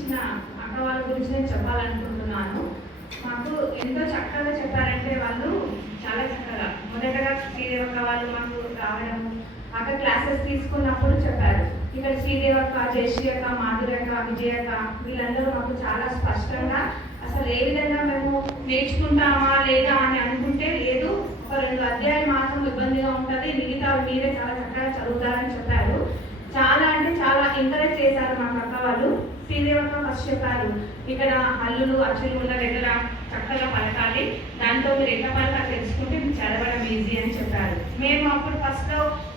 ఇచ్చిన అక్క వాళ్ళ గురించి నేను చెప్పాలనుకుంటున్నాను. మాకు ఎంతో చక్కగా చెప్పారంటే వాళ్ళు చాలా చక్కగా. మొదటగా శ్రీదేవక్క వాళ్ళు మాకు రావడం, అక్కడ క్లాసెస్ తీసుకున్నప్పుడు చెప్పారు. ఇక్కడ శ్రీదేవక్క, జయశ్రీ అక్క, మాధురి అక్క, విజయక్క వీళ్ళందరూ మాకు చాలా స్పష్టంగా అసలు ఏ విధంగా మేము నేర్చుకుంటామా లేదా అని అనుకుంటే లేదు, ఒక 2 అధ్యాయాలు మాత్రం ఇబ్బందిగా ఉంటుంది, మిగతా మీరే చాలా చక్కగా చదువుతారని చెప్పారు. చాలా అంటే చాలా ఎంకరేజ్ చేశారు మా అక్క వాళ్ళు. శ్రీదేవక్క ఫస్ట్ చెప్పారు, ఇక్కడ హల్లులు అచ్చులు ఉన్న దగ్గర చక్కగా పలకాలి, దాంతో మీరు ఎట్లా పలకా తెలుసుకుంటే మీకు చదవడం ఈజీ అని చెప్పారు. మేము అప్పుడు ఫస్ట్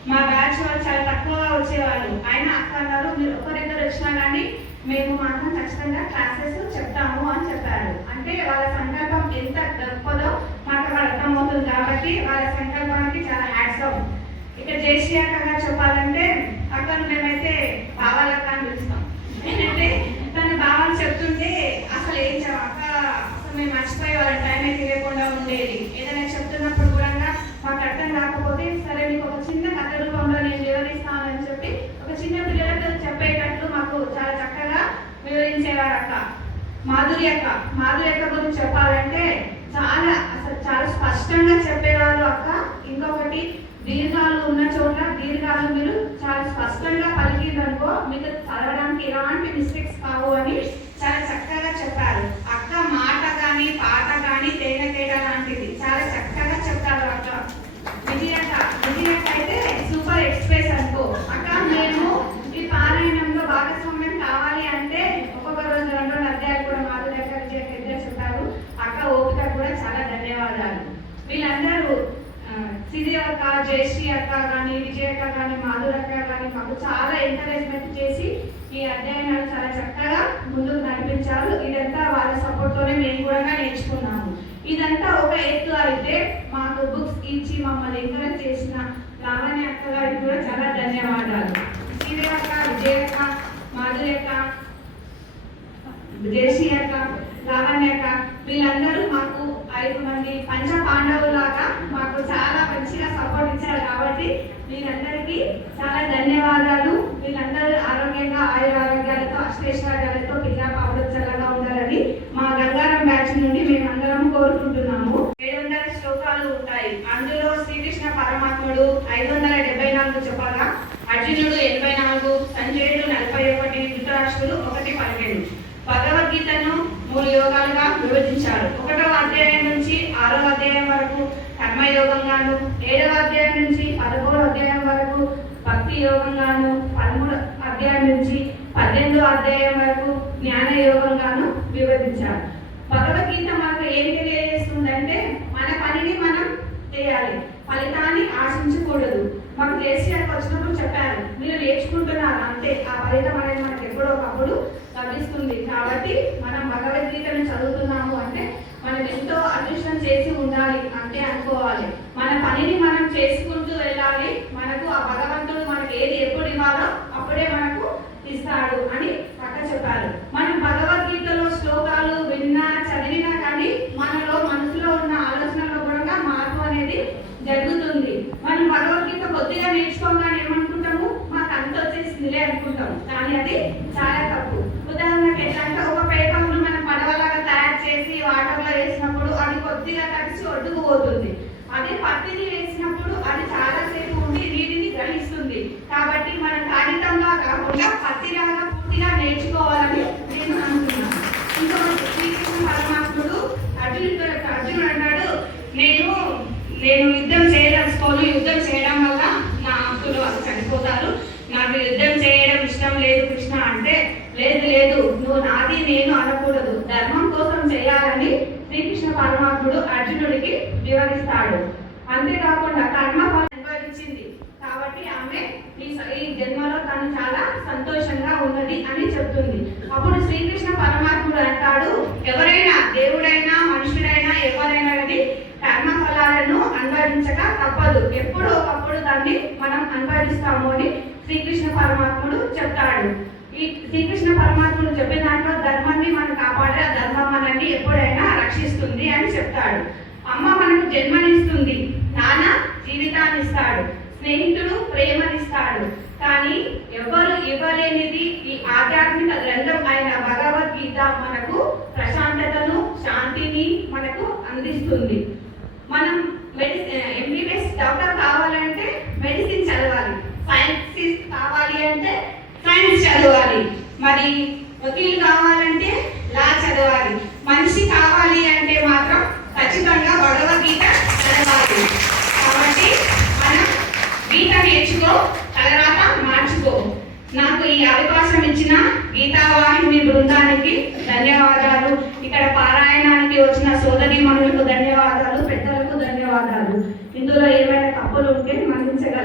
మా బ్యాచ్ వాళ్ళు చాలా తక్కువగా వచ్చేవాళ్ళు. ఆయన అక్క అన్నారు, మీరు ఒకరిద్దరు వచ్చినా కానీ మేము మాత్రం ఖచ్చితంగా క్లాసెస్ చెప్తాము అని చెప్పారు. అంటే వాళ్ళ సంకల్పం ఎంత గొప్పదో మాకు అక్కడ అర్థమవుతుంది. కాబట్టి వాళ్ళ సంకల్పానికి చాలా హ్యాట్స్ ఆఫ్. ఇక్కడ జయశ్రీ అక్కగా చెప్పాలంటే అక్కను మేమైతే బావాలక్క అని పిలుస్తాం. ఏంటంటే తన భావాలు చెప్తుంటే అసలు ఏం అక్క అసలు మేము మర్చిపోయే వాళ్ళ టైం అయితే లేకుండా ఉండేది. ఏదైనా చెప్తున్నప్పుడు కూడా మాకు అర్థం కాకపోతే సరే మీకు ఒక చిన్న కథ రూపంలో నేను వివరిస్తానని చెప్పి ఒక చిన్న పిల్లలకు చెప్పేటట్లు మాకు చాలా చక్కగా వివరించేవారు అక్క. మాధురి అక్క గురించి చెప్పాలంటే అసలు చాలా స్పష్టంగా చెప్పేవారు అక్క. ఇంకొకటి దీర్ఘాలు ఉన్న చోట దీర్ఘాలు మీరు చాలా స్పష్టంగా పలికిందనుకో మీకు చదవడానికి ఎలాంటి మిస్టేక్స్ కావు అని చాలా చక్కగా చెప్పారు అక్క. మాట కానీ పాట కానీ తేడా లాంటిది చాలా చక్కగా చెప్పారు అక్క. విజయక్క అయితే సూపర్ ఎక్స్ప్రెస్ అనుకో అక్క. మేము ఈ పారాయణంలో భాగస్వామ్యం కావాలి అంటే ఒక్కొక్క రోజు 2 అధ్యాయాలు కూడా మాధురి అక్క, విజయక్క ఇద్దరు చెప్పారు అక్క. ఓపిక కూడా చాలా ధన్యవాదాలు. వీళ్ళందరూ శ్రీదేవక్క, జయశ్రీ అక్క కానీ, విజయక్క కానీ, మాధురి అక్క కానీ మాకు చాలా ఎంకరేజ్మెంట్ చేసి ఈ అధ్యయనాలు చాలా చక్కగా ముందుకు నడిపించారు. ఇదంతా వాళ్ళ సపోర్ట్తోనే మేము కూడా నేర్చుకున్నాము. ఇదంతా ఒక ఎత్తు అయితే మాకు బుక్స్ ఇచ్చి మమ్మల్ని ఎంకరేజ్ చేసిన లావణ్య అక్క గారికి కూడా చాలా ధన్యవాదాలు. శ్రీదేవక్క, విజయక్క, మాధురి అక్క, జయశ్రీ అక్క, లావణ్య అక్క వీళ్ళందరూ మాకు 5 మంది పంచ పాండవులాగా మాకు చాలా మంచిగా సపోర్ట్ ఇచ్చారు. కాబట్టి వీళ్ళందరికీ చాలా ధన్యవాదాలు. వీళ్ళందరూ ఆరోగ్యంగా ఆరోగ్యాలతో అష్టైశ్వర్యాలతో పిల్ల పాపలు చల్లగా ఉండాలని మా గంగారం బ్యాచ్ నుండి మేము అందరం కోరుకుంటున్నాము. 700 శ్లోకాలు ఉంటాయి. అందులో శ్రీకృష్ణ పరమాత్ముడు 574 చెప్పగా, అర్జునుడు 84, సంజయుడు 41, ధృతరాష్ట్రుడు 1:12. భగవద్గీతను 3 యోగాలుగా విభజించారు. 1వ అధ్యాయం నుంచి 6వ అధ్యాయం వరకు కర్మయోగంగాను, 7వ అధ్యాయం నుంచి 11వ అధ్యాయం వరకు భక్తి యోగంగాను, 13వ అధ్యాయం నుంచి 18వ అధ్యాయం వరకు జ్ఞాన యోగంగాను విభజించారు. భగవద్గీత మనకు ఏం తెలియజేస్తుందంటే మన పనిని మనం చేయాలి, ఫలితాన్ని ఆశించకూడదు. మాకు జేసీఆర్కి వచ్చినప్పుడు చెప్పారు, మీరు నేర్చుకుంటున్నారు అంతే, ఆ ఫలితం అనేది మనకు ఎప్పుడో ఒకప్పుడు లభిస్తుంది. కాబట్టి మనం భగవద్గీతను చదువుతున్నాము అంటే మనం ఎంతో అదృష్టం చేసి ఉండాలి అంతే అనుకోవాలి. మన పనిని మనం చేసుకుంటూ వెళ్ళాలి. మనకు ఆ భగవంతుడు మనకి ఏది ఎప్పుడు ఇవ్వాలో అప్పుడే మనకు ఇస్తాడు అని అక్క చెప్పారు. మనం భగవద్గీతలో శ్లోకాలు విన్నా చదివినా కానీ మనసులో ఉన్న ఆలోచనలో కూడా మార్పు అనేది జరుగుతుంది. మనం భగవద్గీత కొద్దిగా నేర్చుకోగానే ఏమనుకుంటాము, మాకు అంత వచ్చేసిందిలే అనుకుంటాము. కానీ అది చాలా తప్పు. ఉదాహరణకు ఎట్లా అంటే ఒక పేపర్ను మనం పడవలాగా తయారు చేసి వాటర్లో వేసినప్పుడు అది కొద్దిగా తడిచి ఒడ్డుకుపోతుంది. అదే పత్తిని వేసినప్పుడు అది చాలాసేపు ఉండి నీటిని గ్రహిస్తుంది. కాబట్టి మనం కాగితంగా కాకుండా పత్తిలాగా పూర్తిగా నేర్చుకోవాలని నేను అనుకున్నాను. ఇంకొకటి శ్రీకృష్ణ పరమాత్ముడు అర్జునుడు అన్నాడు, నేను యుద్ధం చేయదలుచుకోను, యుద్ధం చేయడం వల్ల నా ఆస్తులు వాళ్ళు చనిపోతారు, నాకు యుద్ధం చేయడం ఇష్టం లేదు కృష్ణ అంటే, లేదు నువ్వు నాది నేను అనకూడదు, ధర్మం కోసం చేయాలని శ్రీకృష్ణ పరమాత్ముడు అర్జునుడికి వివరిస్తాడు. అంతేకాకుండా కర్మ అనుభవించింది కాబట్టి ఆమె ఈ జన్మలో తను చాలా సంతోషంగా ఉన్నది అని చెప్తుంది. అప్పుడు శ్రీకృష్ణ పరమాత్ముడు అంటాడు, ఎవరైనా దేవుడైనా మనుషుడైనా ఎవరైనా కానీ కర్మ ఫలాలను అనుభవించక తప్పదు, ఎప్పుడో ఒకప్పుడు దాన్ని మనం అనుభవిస్తాము అని శ్రీకృష్ణ పరమాత్ముడు చెప్తాడు. ఈ శ్రీకృష్ణ పరమాత్ముడు చెప్పిన దాంట్లో ధర్మాన్ని మనం కాపాడే, ఆ ధర్మం మనల్ని ఎప్పుడైనా రక్షిస్తుంది అని చెప్తాడు. అమ్మ మనకు జన్మనిస్తుంది, నాన్న జీవితాన్ని ఇస్తాడు, స్నేహితుడు ప్రేమనిస్తాడు. కానీ ఎవరు ఇవ్వలేనిది ఈ ఆధ్యాత్మిక గ్రంథం అయిన భగవద్గీత భగవద్గీత మనకు ప్రశాంతతను, శాంతిని మనకు అందిస్తుంది. మనం ఎంబీబీఎస్ డాక్టర్ కావాలంటే మెడిసిన్ చదవాలి, సైంటిస్ట్ కావాలి అంటే సైన్స్ చదవాలి, మరి వకీల్ కావాలంటే లా చదవాలి, మనిషి కావాలి అంటే మాత్రం ఖచ్చితంగా భగవద్గీత చదవాలి. కాబట్టి మనం గీత నేర్చుకో, తలరాత మార్చుకో. నాకు ఈ అవకాశం ఇచ్చిన గీతావాహిని బృందానికి ధన్యవాదాలు. ఇక్కడ పారాయణానికి వచ్చిన సోదరీమణులకు ధన్యవాదాలు, పెద్దలకు ధన్యవాదాలు. ఇందులో ఏమైనా తప్పులు ఉంటే మన్నించగలరు.